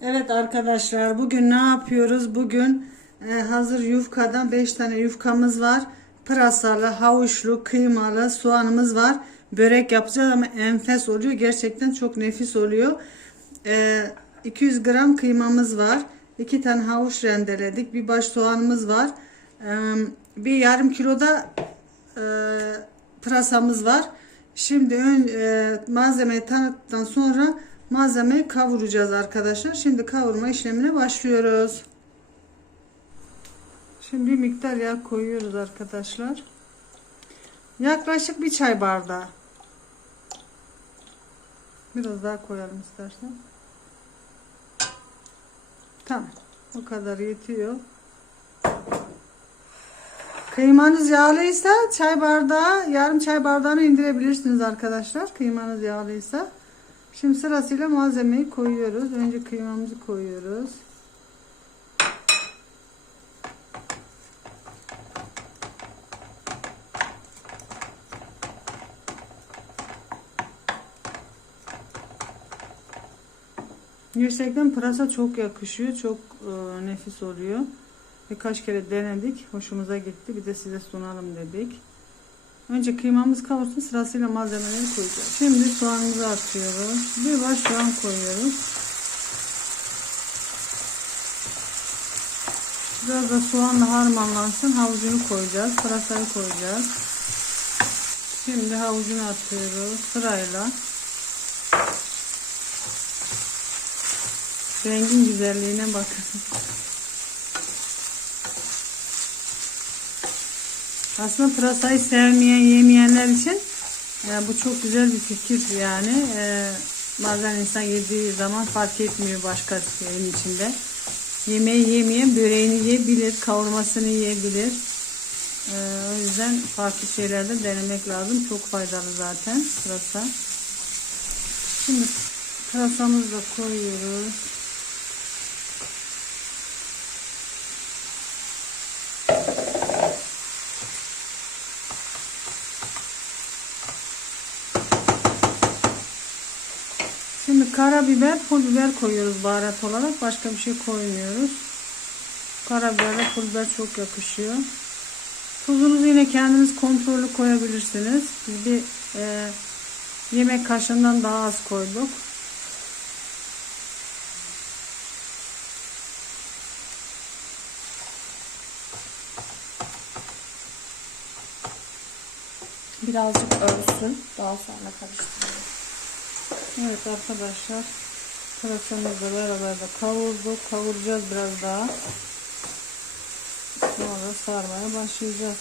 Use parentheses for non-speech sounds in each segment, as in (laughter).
Evet arkadaşlar bugün ne yapıyoruz? Bugün e, hazır yufkadan 5 tane yufkamız var. Pırasalı, havuçlu, kıymalı soğanımız var. Börek yapacağız ama enfes oluyor. Gerçekten çok nefis oluyor. E, 200 gram kıymamız var. 2 tane havuç rendeledik. Bir baş soğanımız var. E, bir yarım kiloda e, pırasamız var. Şimdi ön, e, malzemeyi tanıttıktan sonra malzemeyi kavuracağız arkadaşlar. Şimdi kavurma işlemine başlıyoruz. Şimdi bir miktar yağ koyuyoruz arkadaşlar. Yaklaşık bir çay bardağı. Biraz daha koyalım istersen. Tamam. Bu kadar yetiyor. Kıymanız yağlıysa çay bardağı, yarım çay bardağını indirebilirsiniz arkadaşlar. Kıymanız yağlıysa. Şimdi sırasıyla malzemeyi koyuyoruz. Önce kıymamızı koyuyoruz. Gerçekten pırasa çok yakışıyor. Çok e, nefis oluyor. Birkaç kere denedik. Hoşumuza gitti. Bir de size sunalım dedik. Önce kıymamız kavursun sırasıyla malzemeleri koyacağız. Şimdi soğanımızı atıyoruz. Bir baş soğan koyuyoruz. Biraz da soğanla harmanlansın. Havucunu koyacağız. Pırasayı koyacağız. Şimdi havucunu atıyoruz sırayla. Rengin güzelliğine bakın. Aslında pırasayı sevmeyen, yemeyenler için e, bu çok güzel bir fikir yani. E, bazen insan yediği zaman fark etmiyor başka şeyin içinde. Yemeği yemeyen böreğini yiyebilir, kavurmasını yiyebilir. E, o yüzden farklı şeylerde denemek lazım. Çok faydalı zaten pırasa. Şimdi pırasamızı da koyuyoruz. Şimdi karabiber, pul biber koyuyoruz baharat olarak. Başka bir şey koymuyoruz. Karabiberle pul biber çok yakışıyor. Tuzunuzu yine kendiniz kontrollü koyabilirsiniz. Biz bir e, yemek kaşığından daha az koyduk. Birazcık ölsün. Daha sonra karıştıralım. Evet arkadaşlar. Pırasamızla beraber de kavurduk. Kavuracağız biraz daha. Sonra sarmaya başlayacağız.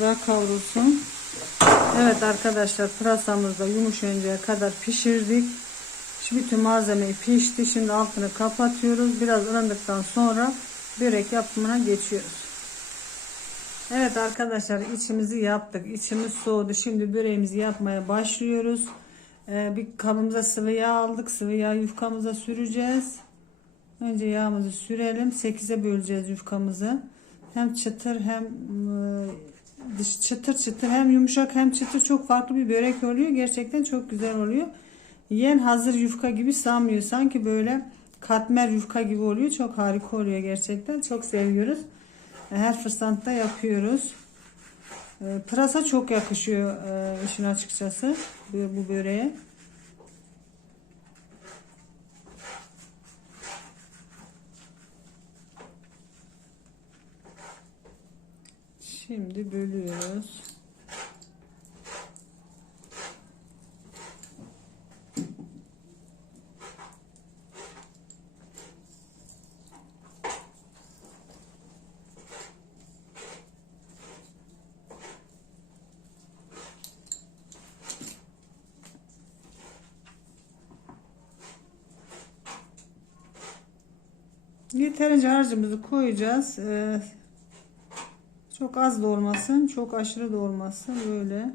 Biraz kavrulsun. Evet arkadaşlar pırasamızı da yumuşayıncaya kadar pişirdik. Şimdi bütün malzemeyi pişti. Şimdi altını kapatıyoruz. Biraz ılındıktan sonra börek yapımına geçiyoruz. Evet arkadaşlar içimizi yaptık. İçimiz soğudu. Şimdi böreğimizi yapmaya başlıyoruz. Ee, bir kabımıza sıvı yağ aldık. Sıvı yağ yufkamıza süreceğiz. Önce yağımızı sürelim. 8'e böleceğiz yufkamızı. Hem çıtır hem e, çıtır çıtır hem yumuşak hem çıtır çok farklı bir börek oluyor. Gerçekten çok güzel oluyor. Yiyen hazır yufka gibi sanmıyor. Sanki böyle katmer yufka gibi oluyor. Çok harika oluyor gerçekten. Çok seviyoruz. Her fırsatta yapıyoruz. E, Pırasa çok yakışıyor e, işin açıkçası bu böreğe. Şimdi bölüyoruz. Yeterince harcımızı koyacağız. Ee, çok az da olmasın, çok aşırı da olmasın. Böyle.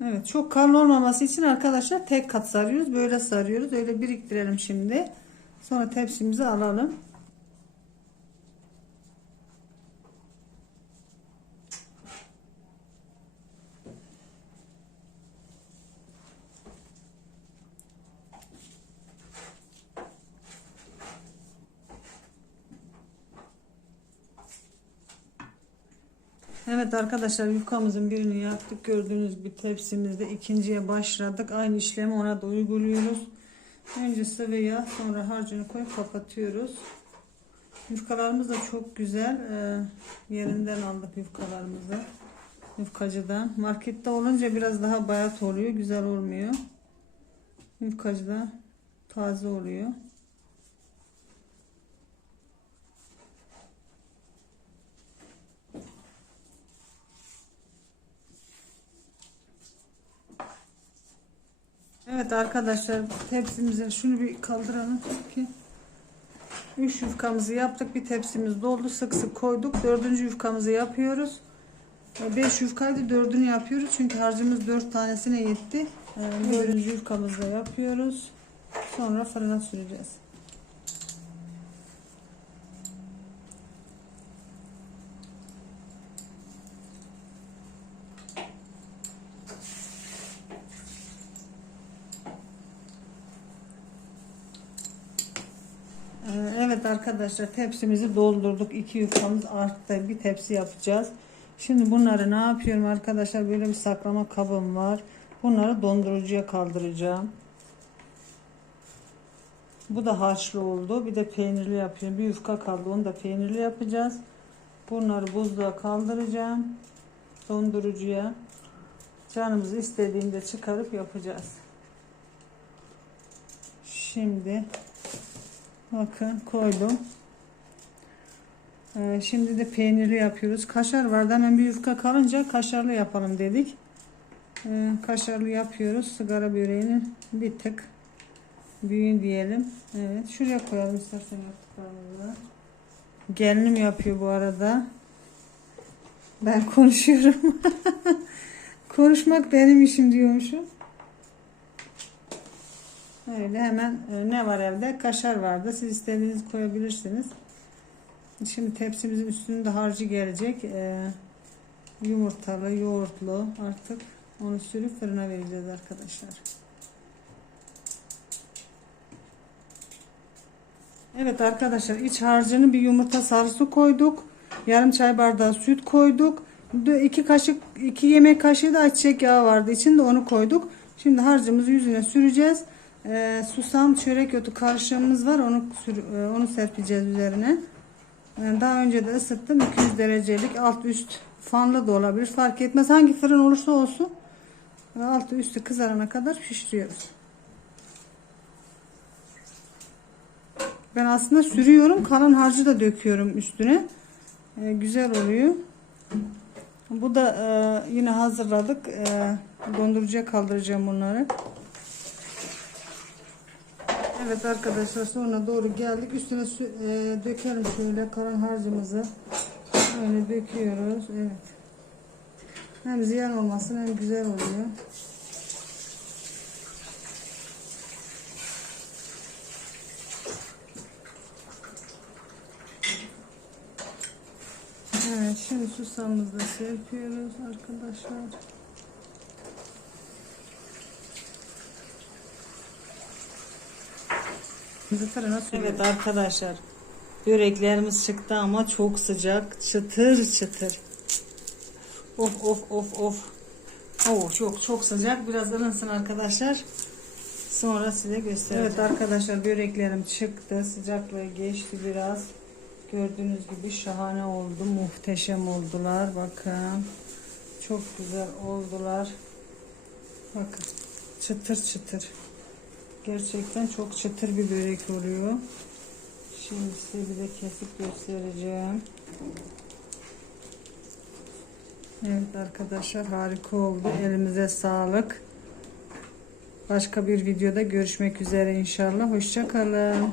Evet, çok kalın olmaması için arkadaşlar tek kat sarıyoruz. Böyle sarıyoruz. Öyle biriktirelim şimdi. Sonra tepsimizi alalım. Evet arkadaşlar yufkamızın birini yaptık. Gördüğünüz gibi tepsimizde ikinciye başladık. Aynı işlemi ona da uyguluyoruz. Önce sıvı yağ sonra harcını koyup kapatıyoruz. Yufkalarımız da çok güzel. Ee, yerinden aldık yufkalarımızı. Yufkacıdan. Markette olunca biraz daha bayat oluyor. Güzel olmuyor. Yufkacıda taze oluyor. Evet arkadaşlar tepsimize şunu bir kaldıralım ki 3 yufkamızı yaptık bir tepsimiz doldu sık sık koyduk. Dördüncü yufkamızı yapıyoruz. 5 yufkaydı dördünü yapıyoruz çünkü harcımız 4 tanesine yetti. Ee, dördüncü yufkamızı yapıyoruz. Sonra fırına süreceğiz Ee, Evet arkadaşlar tepsimizi doldurduk. İki yufkamız arttı. Bir tepsi yapacağız. Şimdi bunları ne yapıyorum arkadaşlar? Böyle bir saklama kabım var. Bunları dondurucuya kaldıracağım. Bu da harçlı oldu. Bir de peynirli yapıyorum. Bir yufka kaldı. Onu da peynirli yapacağız. Bunları buzluğa kaldıracağım. Dondurucuya. Canımız istediğinde çıkarıp yapacağız. Şimdi Bakın koydum. Ee, şimdi de peynirli yapıyoruz. Kaşar vardı hemen bir yufka kalınca kaşarlı yapalım dedik. Ee, kaşarlı yapıyoruz. Sigara böreğini bir tık büyüğün diyelim. Evet şuraya koyalım istersen yaptıklarımızı. Gelinim yapıyor bu arada. Ben konuşuyorum. (laughs) Konuşmak benim işim diyormuşum. Öyle hemen e, ne var evde? Kaşar vardı. Siz istediğiniz koyabilirsiniz. Şimdi tepsimizin üstünde harcı gelecek. E, yumurtalı, yoğurtlu artık onu sürüp fırına vereceğiz arkadaşlar. Evet arkadaşlar iç harcını bir yumurta sarısı koyduk. Yarım çay bardağı süt koyduk. Dö- iki kaşık iki yemek kaşığı da ayçiçek yağı vardı. İçinde onu koyduk. Şimdi harcımızı yüzüne süreceğiz. Ee, susam çörek otu karışımımız var. Onu sür- e, onu serpeceğiz üzerine. Yani daha önce de ısıttım. 200 derecelik alt üst fanlı da olabilir. Fark etmez. Hangi fırın olursa olsun. Ve altı üstü kızarana kadar pişiriyoruz. Ben aslında sürüyorum. Kalan harcı da döküyorum üstüne. Ee, güzel oluyor. Bu da e, yine hazırladık. E, dondurucuya kaldıracağım bunları. Evet arkadaşlar sonra doğru geldik. Üstüne e, dökelim şöyle kalan harcımızı. Böyle döküyoruz. Evet. Hem ziyan olmasın hem güzel oluyor. Evet şimdi susamımızı serpiyoruz arkadaşlar. Evet arkadaşlar. Böreklerimiz çıktı ama çok sıcak. Çıtır çıtır. Of of of of. Oh çok çok sıcak. Biraz ılınsın arkadaşlar. Sonra size göstereceğim. Evet arkadaşlar böreklerim çıktı. Sıcaklığı geçti biraz. Gördüğünüz gibi şahane oldu. Muhteşem oldular. Bakın. Çok güzel oldular. Bakın. Çıtır çıtır. Gerçekten çok çıtır bir börek oluyor. Şimdi size bir de kesip göstereceğim. Evet arkadaşlar harika oldu. Elimize sağlık. Başka bir videoda görüşmek üzere inşallah. Hoşça kalın.